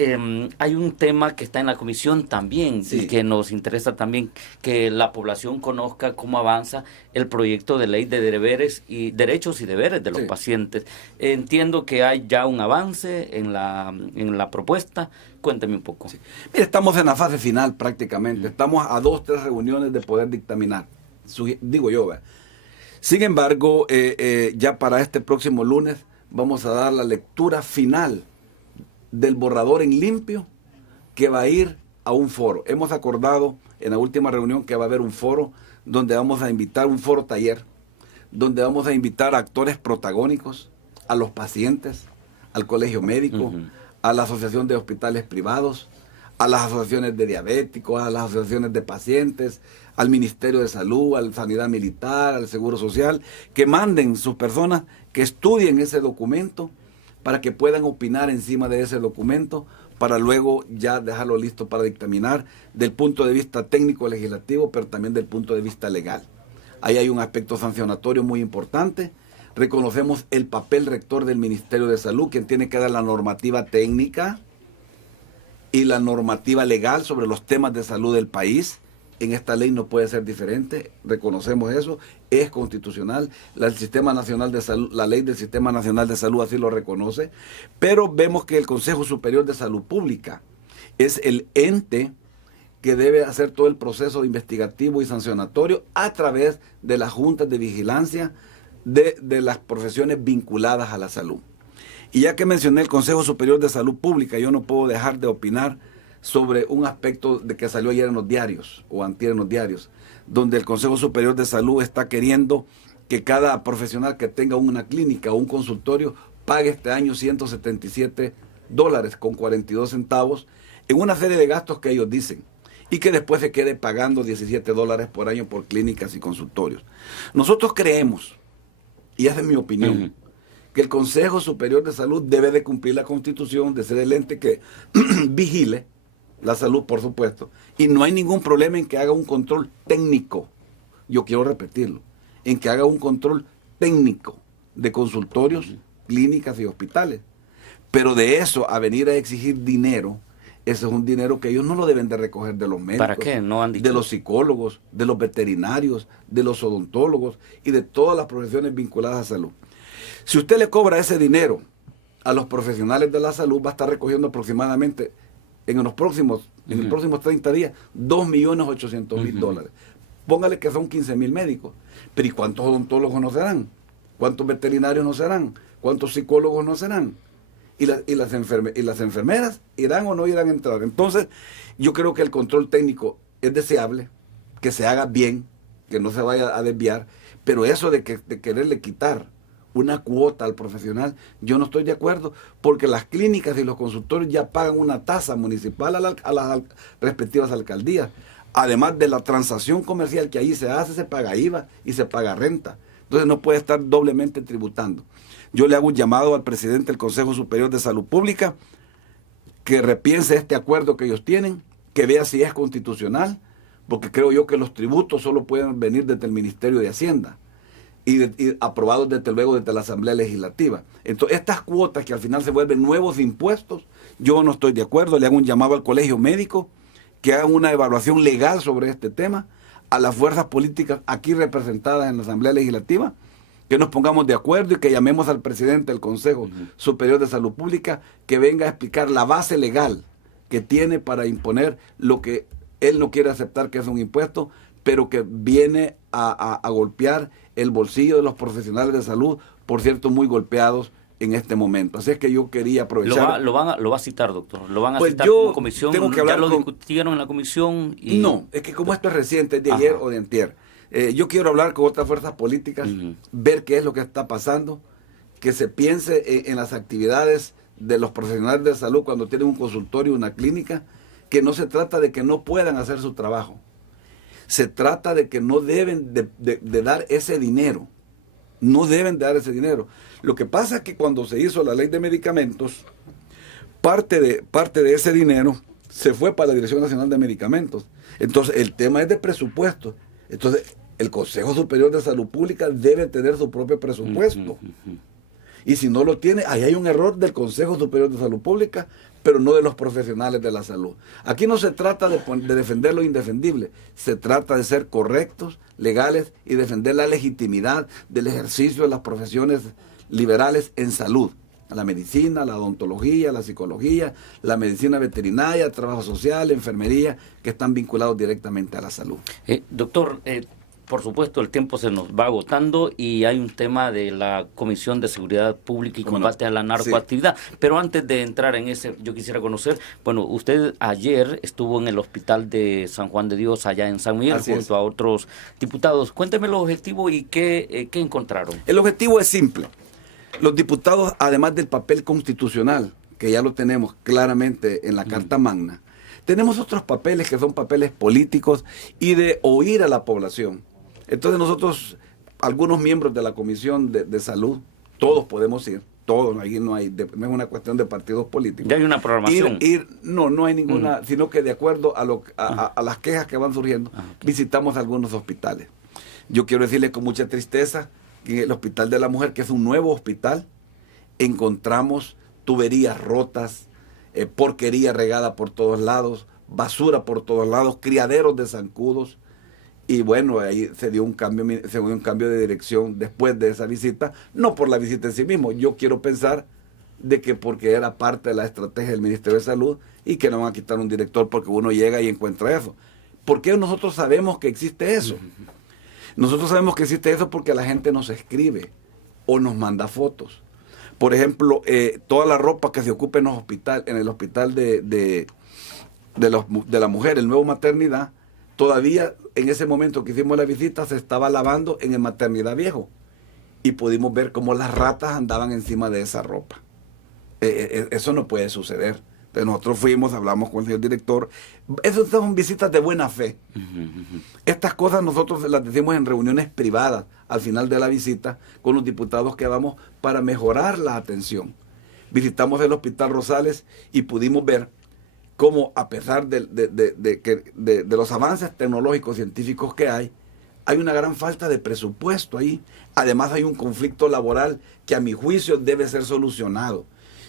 hay un tema que está en la comisión también, sí, y que nos interesa también que la población conozca cómo avanza el proyecto de ley de derechos y deberes de los pacientes. Entiendo que hay ya un avance en la propuesta. Cuénteme un poco. Sí. Mire, estamos en la fase final prácticamente, estamos a 2 o 3 reuniones de poder dictaminar. Digo yo, ¿verdad? Sin embargo, ya para este próximo lunes vamos a dar la lectura final del borrador en limpio, que va a ir a un foro. Hemos acordado en la última reunión que va a haber un foro donde vamos a invitar, un foro taller, donde vamos a invitar a actores protagónicos, a los pacientes, al colegio médico, a la asociación de hospitales privados, a las asociaciones de diabéticos, a las asociaciones de pacientes, al Ministerio de Salud, a la Sanidad Militar, al Seguro Social, que manden sus personas, que estudien ese documento para que puedan opinar encima de ese documento, para luego ya dejarlo listo para dictaminar del punto de vista técnico legislativo, pero también del punto de vista legal. Ahí hay un aspecto sancionatorio muy importante. Reconocemos el papel rector del Ministerio de Salud, quien tiene que dar la normativa técnica y la normativa legal sobre los temas de salud del país. En esta ley no puede ser diferente, reconocemos eso, es constitucional, Sistema Nacional de Salud, la ley del Sistema Nacional de Salud así lo reconoce, pero vemos que el Consejo Superior de Salud Pública es el ente que debe hacer todo el proceso investigativo y sancionatorio a través de las juntas de vigilancia de las profesiones vinculadas a la salud. Y ya que mencioné el Consejo Superior de Salud Pública, yo no puedo dejar de opinar sobre un aspecto de que salió ayer en los diarios, o antier en los diarios, donde el Consejo Superior de Salud está queriendo que cada profesional que tenga una clínica o un consultorio pague este año $177 con 42 centavos en una serie de gastos que ellos dicen, y que después se quede pagando $17 por año por clínicas y consultorios. Nosotros creemos, y esa es mi opinión, que el Consejo Superior de Salud debe de cumplir la Constitución, de ser el ente que vigile la salud, por supuesto, y no hay ningún problema en que haga un control técnico, yo quiero repetirlo, en que haga un control técnico de consultorios, clínicas y hospitales. Pero de eso a venir a exigir dinero, ese es un dinero que ellos no lo deben de recoger de los médicos. ¿Para qué? No han dicho. De los psicólogos, de los veterinarios, de los odontólogos y de todas las profesiones vinculadas a salud. Si usted le cobra ese dinero a los profesionales de la salud, va a estar recogiendo aproximadamente en los próximos 30 días $2.800.000. Póngale que son 15.000 médicos. Pero ¿y cuántos odontólogos no serán? ¿Cuántos veterinarios no serán? ¿Cuántos psicólogos no serán? Y las enfermeras irán o no irán a entrar. Entonces, yo creo que el control técnico es deseable, que se haga bien, que no se vaya a desviar, pero eso de quererle quitar una cuota al profesional, yo no estoy de acuerdo, porque las clínicas y los consultorios ya pagan una tasa municipal a las respectivas alcaldías. Además de la transacción comercial que ahí se hace, se paga IVA y se paga renta. Entonces no puede estar doblemente tributando. Yo le hago un llamado al presidente del Consejo Superior de Salud Pública que repiense este acuerdo que ellos tienen, que vea si es constitucional, porque creo yo que los tributos solo pueden venir desde el Ministerio de Hacienda y aprobados desde luego desde la Asamblea Legislativa. Entonces, estas cuotas que al final se vuelven nuevos impuestos, yo no estoy de acuerdo. Le hago un llamado al Colegio Médico que hagan una evaluación legal sobre este tema, a las fuerzas políticas aquí representadas en la Asamblea Legislativa, que nos pongamos de acuerdo y que llamemos al presidente del Consejo Superior de Salud Pública que venga a explicar la base legal que tiene para imponer lo que él no quiere aceptar, que es un impuesto, pero que viene a golpear el bolsillo de los profesionales de salud, por cierto, muy golpeados en este momento. Así es que yo quería aprovechar... Lo va a citar, doctor. Lo van a pues citar yo como comisión. Tengo que hablar ¿Ya lo discutieron en la comisión? Y... No, es que como esto es reciente, es de ayer o de antier. Yo quiero hablar con otras fuerzas políticas, ver qué es lo que está pasando, que se piense en las actividades de los profesionales de salud cuando tienen un consultorio, una clínica, que no se trata de que no puedan hacer su trabajo. Se trata de que no deben de dar ese dinero. No deben de dar ese dinero. Lo que pasa es que cuando se hizo la ley de medicamentos, parte de ese dinero se fue para la Dirección Nacional de Medicamentos. Entonces, el tema es de presupuesto. Entonces, el Consejo Superior de Salud Pública debe tener su propio presupuesto. Y si no lo tiene, ahí hay un error del Consejo Superior de Salud Pública, pero no de los profesionales de la salud. Aquí no se trata de defender lo indefendible, se trata de ser correctos, legales y defender la legitimidad del ejercicio de las profesiones liberales en salud. La medicina, la odontología, la psicología, la medicina veterinaria, trabajo social, enfermería, que están vinculados directamente a la salud. Doctor, por supuesto, el tiempo se nos va agotando y hay un tema de la Comisión de Seguridad Pública y Combate a la Narcoactividad. Sí. Pero antes de entrar en ese, yo quisiera conocer, bueno, usted ayer estuvo en el Hospital de San Juan de Dios, allá en San Miguel, junto a otros diputados. Cuénteme el objetivo y qué encontraron. El objetivo es simple. Los diputados, además del papel constitucional, que ya lo tenemos claramente en la Carta Magna, tenemos otros papeles que son papeles políticos y de oír a la población. Entonces nosotros, algunos miembros de la Comisión de Salud, todos podemos ir, todos, ahí no es una cuestión de partidos políticos. ¿Ya hay una programación? No hay ninguna, sino que de acuerdo a las quejas que van surgiendo, visitamos algunos hospitales. Yo quiero decirles con mucha tristeza que en el Hospital de la Mujer, que es un nuevo hospital, encontramos tuberías rotas, porquería regada por todos lados, basura por todos lados, criaderos de zancudos. Y bueno, ahí se dio un cambio de dirección después de esa visita, no por la visita en sí mismo. Yo quiero pensar de que porque era parte de la estrategia del Ministerio de Salud y que no van a quitar un director porque uno llega y encuentra eso. ¿Por qué nosotros sabemos que existe eso? Nosotros sabemos que existe eso porque la gente nos escribe o nos manda fotos. Por ejemplo, toda la ropa que se ocupa en el hospital de la mujer, el nuevo maternidad, todavía en ese momento que hicimos la visita se estaba lavando en el maternidad viejo. Y pudimos ver cómo las ratas andaban encima de esa ropa. Eso no puede suceder. Entonces nosotros fuimos, hablamos con el señor director. Esas son visitas de buena fe. Estas cosas nosotros las decimos en reuniones privadas al final de la visita con los diputados que vamos para mejorar la atención. Visitamos el Hospital Rosales y pudimos ver cómo, a pesar de los avances tecnológicos científicos que hay una gran falta de presupuesto ahí. Además hay un conflicto laboral que a mi juicio debe ser solucionado.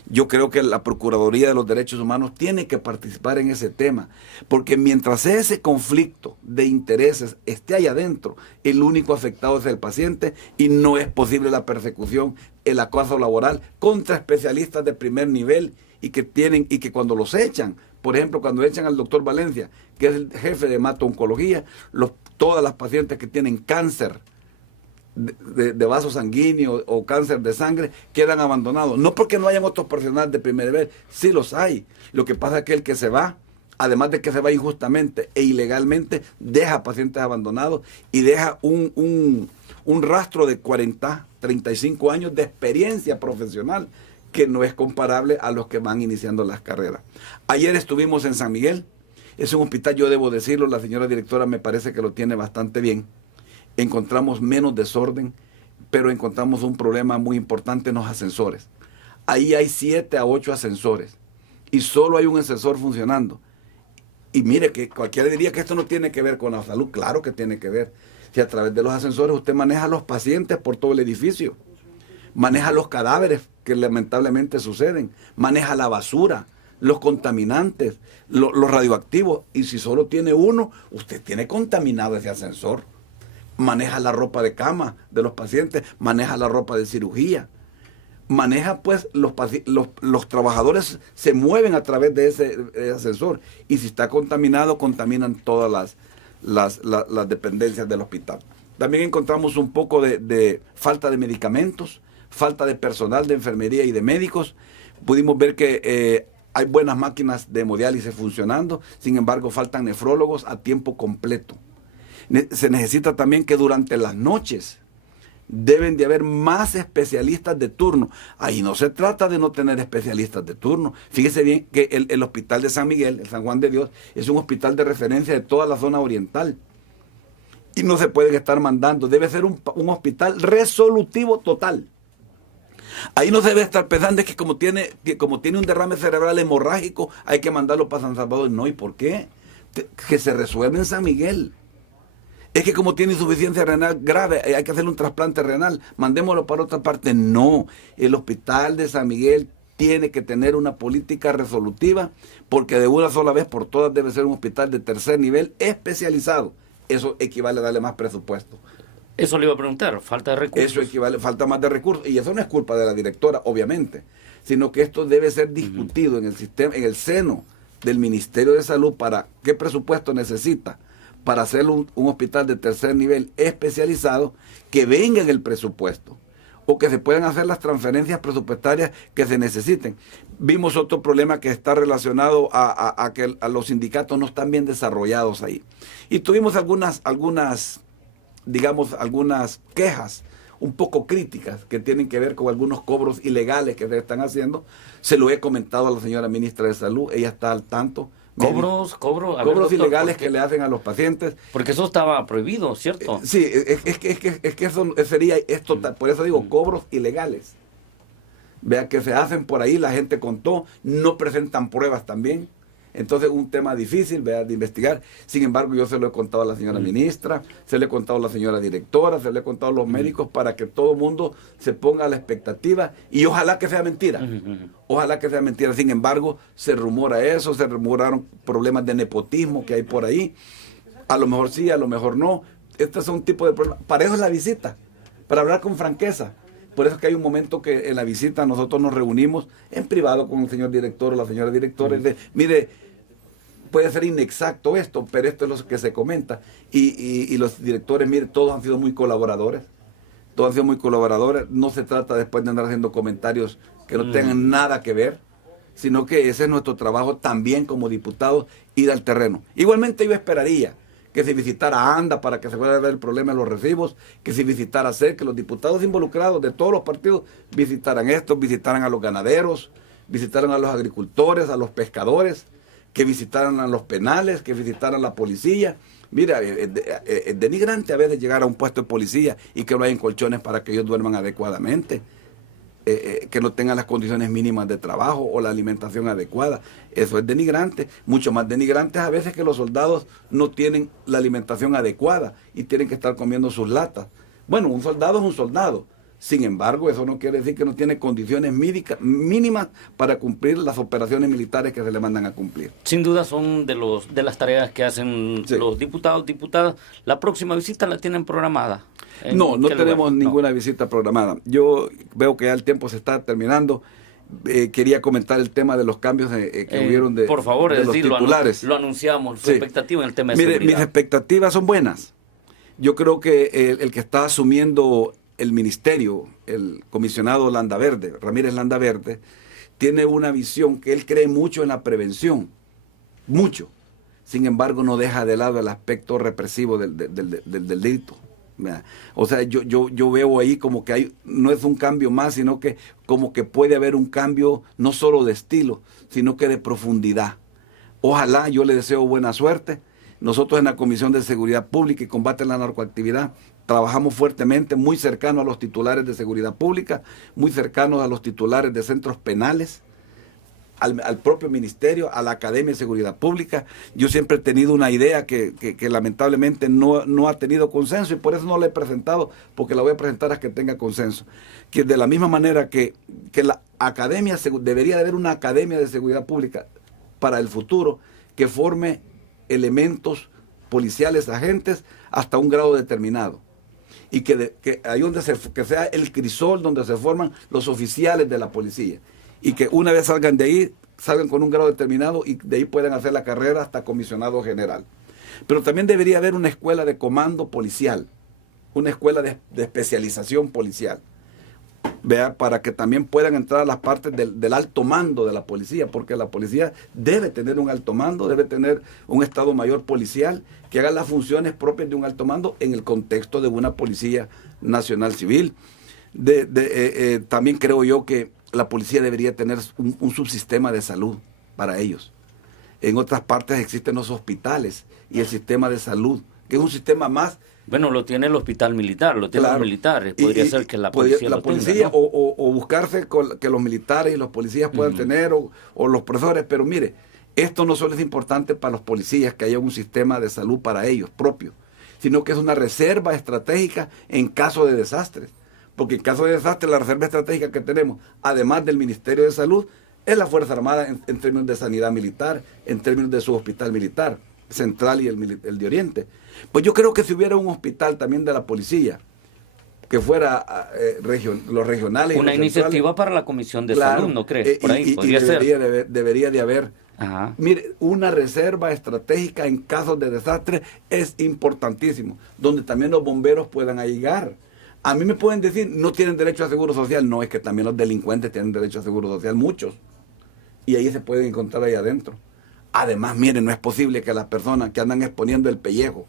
Yo creo que la Procuraduría de los Derechos Humanos tiene que participar en ese tema, porque mientras ese conflicto de intereses esté ahí adentro, el único afectado es el paciente y no es posible la persecución, el acoso laboral contra especialistas de primer nivel y que cuando los echan, por ejemplo, cuando echan al doctor Valencia, que es el jefe de hemato-oncología, todas las pacientes que tienen cáncer de vaso sanguíneo o cáncer de sangre quedan abandonados. No porque no hayan otros profesionales de primer nivel, sí los hay. Lo que pasa es que el que se va, además de que se va injustamente e ilegalmente, deja pacientes abandonados y deja un rastro de 40, 35 años de experiencia profesional que no es comparable a los que van iniciando las carreras. Ayer estuvimos en San Miguel. Es un hospital, yo debo decirlo, la señora directora me parece que lo tiene bastante bien. Encontramos menos desorden, pero encontramos un problema muy importante en los ascensores. Ahí hay 7 a 8 ascensores y solo hay un ascensor funcionando. Y mire, que cualquiera diría que esto no tiene que ver con la salud. Claro que tiene que ver. Si a través de los ascensores usted maneja a los pacientes por todo el edificio, maneja los cadáveres que lamentablemente suceden, maneja la basura, los contaminantes, los radioactivos. Y si solo tiene uno, usted tiene contaminado ese ascensor. Maneja la ropa de cama de los pacientes, maneja la ropa de cirugía, maneja pues los trabajadores se mueven a través de ese ascensor y si está contaminado, contaminan todas las dependencias del hospital. También encontramos un poco de falta de medicamentos, falta de personal de enfermería y de médicos. Pudimos ver que hay buenas máquinas de hemodiálisis funcionando, sin embargo faltan nefrólogos a tiempo completo. Se necesita también que durante las noches deben de haber más especialistas de turno. Ahí no se trata de no tener especialistas de turno. Fíjese bien que el hospital de San Miguel, el San Juan de Dios, es un hospital de referencia de toda la zona oriental. Y no se pueden estar mandando. Debe ser un hospital resolutivo total. Ahí no se debe estar pensando que como tiene un derrame cerebral hemorrágico, hay que mandarlo para San Salvador. No, ¿y por qué? Que se resuelve en San Miguel. Es que como tiene insuficiencia renal grave, hay que hacerle un trasplante renal, mandémoslo para otra parte. No, el hospital de San Miguel tiene que tener una política resolutiva, porque de una sola vez por todas debe ser un hospital de tercer nivel especializado. Eso equivale a darle más presupuesto. Eso le iba a preguntar, falta de recursos. Eso equivale, falta más de recursos, y eso no es culpa de la directora, obviamente, sino que esto debe ser discutido en el sistema, en el seno del Ministerio de Salud, para qué presupuesto necesita para hacer un hospital de tercer nivel especializado, que venga en el presupuesto o que se puedan hacer las transferencias presupuestarias que se necesiten. Vimos otro problema que está relacionado a que los sindicatos no están bien desarrollados ahí. Y tuvimos algunas quejas un poco críticas que tienen que ver con algunos cobros ilegales que se están haciendo. Se lo he comentado a la señora ministra de Salud, ella está al tanto. Cobros doctor, ilegales que le hacen a los pacientes. Porque eso estaba prohibido, ¿cierto? Sí, es que eso sería esto, por eso digo, cobros ilegales. Vea que se hacen por ahí, la gente contó, no presentan pruebas también. Entonces un tema difícil, ¿vea?, de investigar. Sin embargo, yo se lo he contado a la señora ministra, se lo he contado a la señora directora, se lo he contado a los médicos, para que todo el mundo se ponga a la expectativa, y ojalá que sea mentira. Ojalá que sea mentira. Sin embargo, se rumora eso, se rumoraron problemas de nepotismo que hay por ahí. A lo mejor sí, a lo mejor no. Este es un tipo de problema. Para eso es la visita, para hablar con franqueza. Por eso es que hay un momento que en la visita nosotros nos reunimos en privado con el señor director o la señora directora y de, mire, puede ser inexacto esto, pero esto es lo que se comenta. Y los directores, mire, todos han sido muy colaboradores. Todos han sido muy colaboradores. No se trata después de andar haciendo comentarios que no tengan nada que ver, sino que ese es nuestro trabajo también como diputados, ir al terreno. Igualmente yo esperaría que se visitara ANDA para que se pueda ver el problema de los recibos, que se visitara SER, que los diputados involucrados de todos los partidos visitaran esto, visitaran a los ganaderos, visitaran a los agricultores, a los pescadores, que visitaran a los penales, que visitaran la policía. Mira, es denigrante a veces llegar a un puesto de policía y que no hay colchones para que ellos duerman adecuadamente. Que no tengan las condiciones mínimas de trabajo o la alimentación adecuada. Eso es denigrante. Mucho más denigrante a veces que los soldados no tienen la alimentación adecuada y tienen que estar comiendo sus latas. Bueno, un soldado es un soldado. Sin embargo, eso no quiere decir que no tiene condiciones mínimas para cumplir las operaciones militares que se le mandan a cumplir. Sin duda son de las tareas que hacen los diputados, diputadas. ¿La próxima visita la tienen programada? No tenemos ninguna visita programada. Yo veo que ya el tiempo se está terminando. Quería comentar el tema de los cambios que hubieron por favor, de los titulares. Lo anunciamos, su expectativa en el tema de seguridad. Mis expectativas son buenas. Yo creo que el que está asumiendo el ministerio, el comisionado Landaverde, Ramírez Landaverde, tiene una visión que él cree mucho en la prevención, mucho. Sin embargo, no deja de lado el aspecto represivo del delito. O sea, yo veo ahí como que no es un cambio más, sino que como que puede haber un cambio no solo de estilo, sino que de profundidad. Ojalá, yo le deseo buena suerte. Nosotros en la Comisión de Seguridad Pública y Combate a la Narcoactividad trabajamos fuertemente, muy cercanos a los titulares de seguridad pública, muy cercanos a los titulares de centros penales, al propio ministerio, a la Academia de Seguridad Pública. Yo siempre he tenido una idea que lamentablemente no ha tenido consenso y por eso no la he presentado, porque la voy a presentar hasta que tenga consenso. Que de la misma manera que la Academia, debería de haber una Academia de Seguridad Pública para el futuro que forme elementos policiales, agentes, hasta un grado determinado. Y que ahí que sea el crisol donde se forman los oficiales de la policía. Y que una vez salgan de ahí, salgan con un grado determinado y de ahí puedan hacer la carrera hasta comisionado general. Pero también debería haber una escuela de comando policial, una escuela de especialización policial, para que también puedan entrar a las partes del alto mando de la policía, porque la policía debe tener un alto mando, debe tener un Estado Mayor policial que haga las funciones propias de un alto mando en el contexto de una Policía Nacional Civil. También creo yo que la policía debería tener un subsistema de salud para ellos. En otras partes existen los hospitales y el sistema de salud, que es un sistema más. Bueno, lo tiene el hospital militar, lo tienen los militares. Podría ser que la policía lo tenga, ¿no? o buscarse que los militares y los policías puedan tener, o los profesores. Pero mire, esto no solo es importante para los policías, que haya un sistema de salud para ellos propio, sino que es una reserva estratégica en caso de desastres. Porque en caso de desastre, la reserva estratégica que tenemos, además del Ministerio de Salud, es la Fuerza Armada en términos de sanidad militar, en términos de su hospital militar central y el de Oriente. Pues yo creo que si hubiera un hospital también de la policía, que fuera los regionales. Una iniciativa para la Comisión de Salud, ¿no crees? Por ahí podría ser. Debería de haber. Ajá. Mire, una reserva estratégica en casos de desastre es importantísimo, donde también los bomberos puedan llegar. A mí me pueden decir, no tienen derecho a seguro social. No, es que también los delincuentes tienen derecho a seguro social, muchos. Y ahí se pueden encontrar ahí adentro. Además, miren, no es posible que las personas que andan exponiendo el pellejo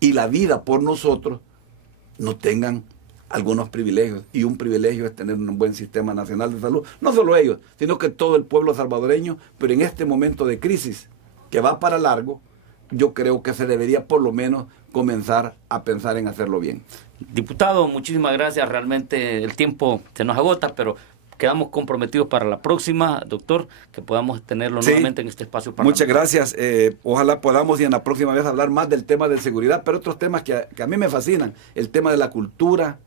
y la vida por nosotros no tengan algunos privilegios. Y un privilegio es tener un buen sistema nacional de salud. No solo ellos, sino que todo el pueblo salvadoreño. Pero en este momento de crisis que va para largo, yo creo que se debería por lo menos comenzar a pensar en hacerlo bien. Diputado, muchísimas gracias. Realmente el tiempo se nos agota, pero quedamos comprometidos para la próxima, doctor, que podamos tenerlo nuevamente en este espacio parlamentario. Muchas gracias. Ojalá podamos y en la próxima vez hablar más del tema de seguridad, pero otros temas que a mí me fascinan. El tema de la cultura,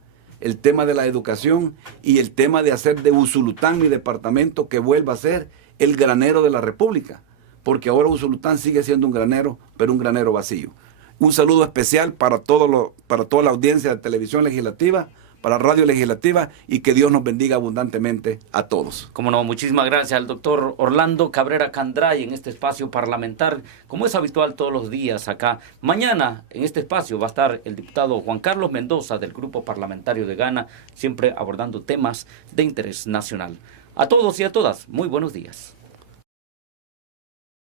el tema de la educación y el tema de hacer de Usulután, mi departamento, que vuelva a ser el granero de la República. Porque ahora Usulután sigue siendo un granero, pero un granero vacío. Un saludo especial para toda la audiencia de Televisión Legislativa, para Radio Legislativa y que Dios nos bendiga abundantemente a todos. Como no, muchísimas gracias al doctor Orlando Cabrera Candray en este espacio parlamentar, como es habitual todos los días acá. Mañana en este espacio va a estar el diputado Juan Carlos Mendoza del Grupo Parlamentario de Gana, siempre abordando temas de interés nacional. A todos y a todas, muy buenos días.